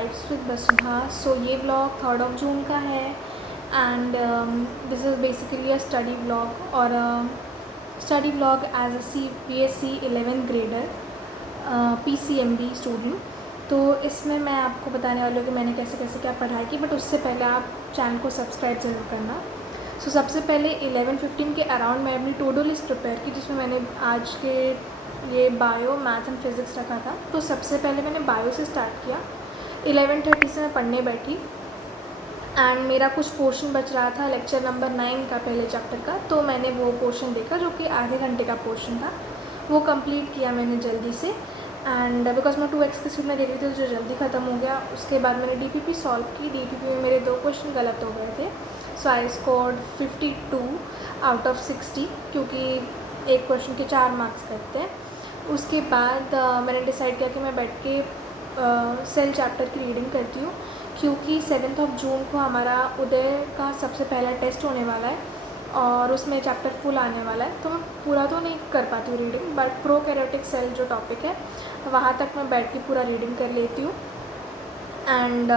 Vibes with वसुधा। सो ये vlog 3 जून का है and this is basically a study vlog और study vlog as a CBSE 11th grader PCMB student. तो इसमें मैं आपको बताने वाली हूँ कि मैंने कैसे कैसे क्या पढ़ाई की, बट उससे पहले आप चैनल को सब्सक्राइब ज़रूर करना। सो सबसे पहले 11:15 के अराउंड मैं अपनी टू डू लिस्ट प्रिपेयर की, जिसमें मैंने आज के ये बायो, मैथ एंड फिज़िक्स रखा था। तो सबसे पहले मैंने बायो से स्टार्ट किया। 11:30 से मैं पढ़ने बैठी एंड मेरा कुछ पोर्शन बच रहा था लेक्चर नंबर 9 का, पहले चैप्टर का। तो मैंने वो पोर्शन देखा जो कि आधे घंटे का पोर्शन था, वो कंप्लीट किया मैंने जल्दी से। एंड बिकॉज मैं 2x की स्पीड में देख रही थी, जो जल्दी ख़त्म हो गया। उसके बाद मैंने DPP सॉल्व की। DPP में मेरे 2 क्वेश्चन गलत हो गए थे। सो आई स्कोर्ड 52 आउट ऑफ 60, क्योंकि एक क्वेश्चन के 4 मार्क्स कटते हैं। उसके बाद मैंने डिसाइड किया कि मैं बैठ के सेल चैप्टर की रीडिंग करती हूँ, क्योंकि 7 जून को हमारा उदय का सबसे पहला टेस्ट होने वाला है और उसमें चैप्टर फुल आने वाला है। तो मैं पूरा तो नहीं कर पाती हूँ रीडिंग, बट प्रोकैरियोटिक सेल जो टॉपिक है वहाँ तक मैं बैठ के पूरा रीडिंग कर लेती हूँ। एंड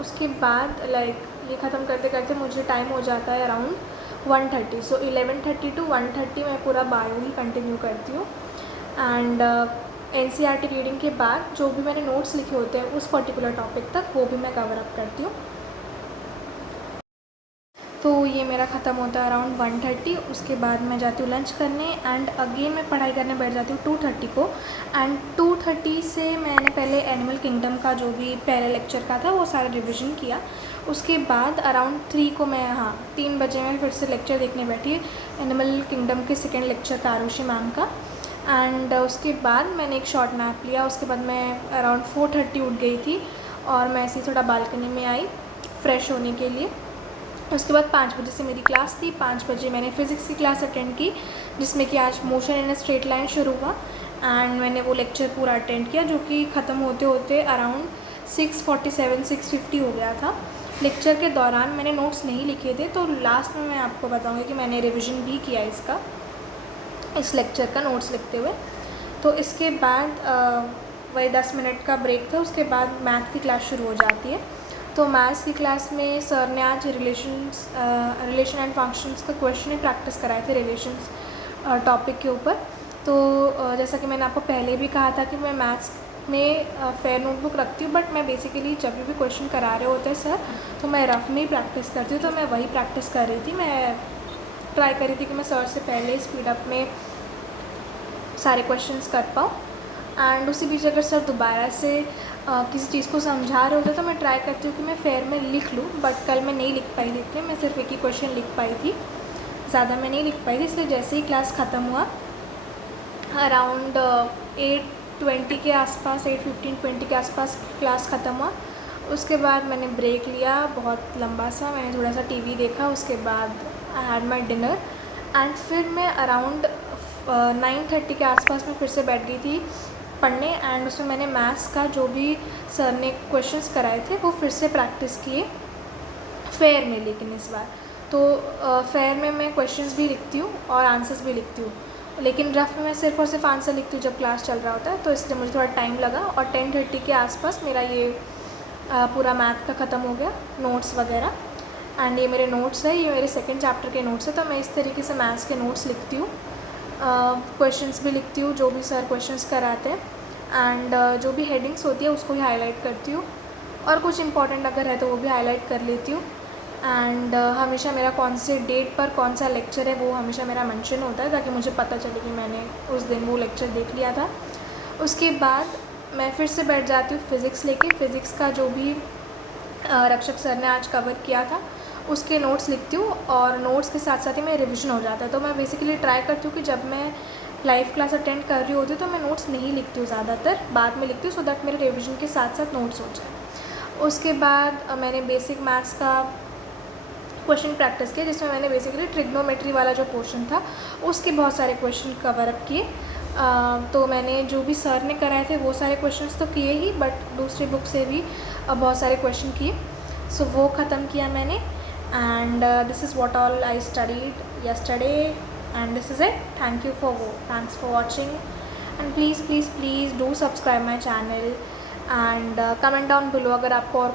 उसके बाद ये ख़त्म करते करते मुझे टाइम हो जाता है अराउंड 1:30। सो 11:30 to 1:30 मैं पूरा बायो ही कंटिन्यू करती हूँ। एंड NCERT रीडिंग के बाद जो भी मैंने नोट्स लिखे होते हैं उस पर्टिकुलर टॉपिक तक, वो भी मैं कवर अप करती हूँ। तो ये मेरा ख़त्म होता है अराउंड 1:30। उसके बाद मैं जाती हूँ लंच करने एंड अगेन मैं पढ़ाई करने बैठ जाती हूँ 2:30 को। एंड 2:30 से मैंने पहले एनिमल किंगडम का जो भी पहले लेक्चर का था वो सारा रिविज़न किया। उसके बाद अराउंड 3 को मैं 3 बजे मैं फिर से लेक्चर देखने बैठी, एनिमल किंगडम के सेकेंड लेक्चर का आरुषि मैम का। एंड उसके बाद मैंने एक शॉर्ट नैप लिया। उसके बाद मैं अराउंड 4:30 उठ गई थी और मैं ऐसे ही थोड़ा बालकनी में आई फ्रेश होने के लिए। उसके बाद 5 बजे से मेरी क्लास थी। 5 बजे मैंने फ़िज़िक्स की क्लास अटेंड की, जिसमें कि आज motion in a straight line शुरू हुआ एंड मैंने वो लेक्चर पूरा अटेंड किया, जो कि ख़त्म होते होते अराउंड 6:47 6:50 हो गया था। लेक्चर के दौरान मैंने नोट्स नहीं लिखे थे, तो लास्ट में मैं आपको बताऊँगी कि मैंने रिविज़न भी किया इसका, इस लेक्चर का नोट्स लिखते हुए। तो इसके बाद वही 10 मिनट का ब्रेक था। उसके बाद मैथ की क्लास शुरू हो जाती है। तो मैथ्स की क्लास में सर ने आज रिलेशन एंड फंक्शंस का क्वेश्चन ही प्रैक्टिस कराए थे, रिलेशंस टॉपिक के ऊपर। तो जैसा कि मैंने आपको पहले भी कहा था कि मैं मैथ्स में फेयर नोटबुक रखती हूँ, बट मैं बेसिकली जब भी क्वेश्चन करा रहे होते हैं सर, तो मैं रफ में ही प्रैक्टिस करती हूँ। तो मैं वही प्रैक्टिस कर रही थी। मैं ट्राई कर रही थी कि मैं सर से पहले स्पीड अप में सारे क्वेश्चंस कर पाऊँ। एंड उसी बीच अगर सर दोबारा से किसी चीज़ को समझा रहे होते तो मैं ट्राई करती हूँ कि मैं फेयर में लिख लूँ, बट कल मैं नहीं लिख पाई थी इतने, मैं सिर्फ एक ही क्वेश्चन लिख पाई थी, ज़्यादा मैं नहीं लिख पाई थी। इसलिए जैसे ही क्लास ख़त्म हुआ अराउंड 8:20 के आसपास, 8:15-20 के आसपास क्लास ख़त्म हुआ। उसके बाद मैंने ब्रेक लिया बहुत लंबा सा, मैंने थोड़ा सा TV देखा। उसके बाद I had my dinner and फिर मैं अराउंड 9:30 के आसपास में फिर से बैठ गई थी पढ़ने। एंड उसमें मैंने मैथ्स का जो भी सर ने क्वेश्चंस कराए थे वो फिर से प्रैक्टिस किए फेयर में। लेकिन इस बार तो फेयर में मैं क्वेश्चंस भी लिखती हूँ और आंसर्स भी लिखती हूँ, लेकिन रफ में मैं सिर्फ और सिर्फ आंसर लिखती हूँ जब क्लास चल रहा होता है। तो इसलिए मुझे थोड़ा टाइम लगा और 10:30 के आसपास मेरा ये पूरा मैथ का ख़त्म हो गया, नोट्स वगैरह। एंड ये मेरे नोट्स है, ये मेरे सेकेंड चैप्टर के नोट्स है। तो मैं इस तरीके से मैथ्स के नोट्स लिखती हूँ, क्वेश्चंस भी लिखती हूँ जो भी सर क्वेश्चंस कराते हैं, एंड जो भी हेडिंग्स होती है उसको भी हाईलाइट करती हूँ, और कुछ इंपॉर्टेंट अगर है तो वो भी हाईलाइट कर लेती हूँ। एंड हमेशा मेरा कौन से डेट पर कौन सा लेक्चर है वो हमेशा मेरा मेंशन होता है, ताकि मुझे पता चले कि मैंने उस दिन वो लेक्चर देख लिया था। उसके बाद मैं फिर से बैठ जाती हूँ फ़िज़िक्स लेके। फ़िज़िक्स का जो भी रक्षक सर ने आज कवर किया था उसके नोट्स लिखती हूँ, और नोट्स के साथ साथ ही मेरा रिविज़न हो जाता है। तो मैं बेसिकली ट्राई करती हूँ कि जब मैं लाइव क्लास अटेंड कर रही होती हूँ तो मैं नोट्स नहीं लिखती हूँ, ज़्यादातर बाद में लिखती हूँ, सो दैट मेरे रिविज़न के साथ साथ नोट्स हो जाए। उसके बाद मैंने बेसिक मैथ्स का क्वेश्चन प्रैक्टिस किया, जिसमें मैंने बेसिकली ट्रिग्नोमेट्री वाला जो पोर्शन था उसके बहुत सारे क्वेश्चन कवर अप किए। तो मैंने जो भी सर ने कराए थे वो सारे क्वेश्चंस तो किए ही, बट दूसरी बुक से भी बहुत सारे क्वेश्चन किए। सो वो ख़त्म किया मैंने। And this is what all I studied yesterday and this is it. Thanks for watching, and please do subscribe my channel and comment down below अगर आपको और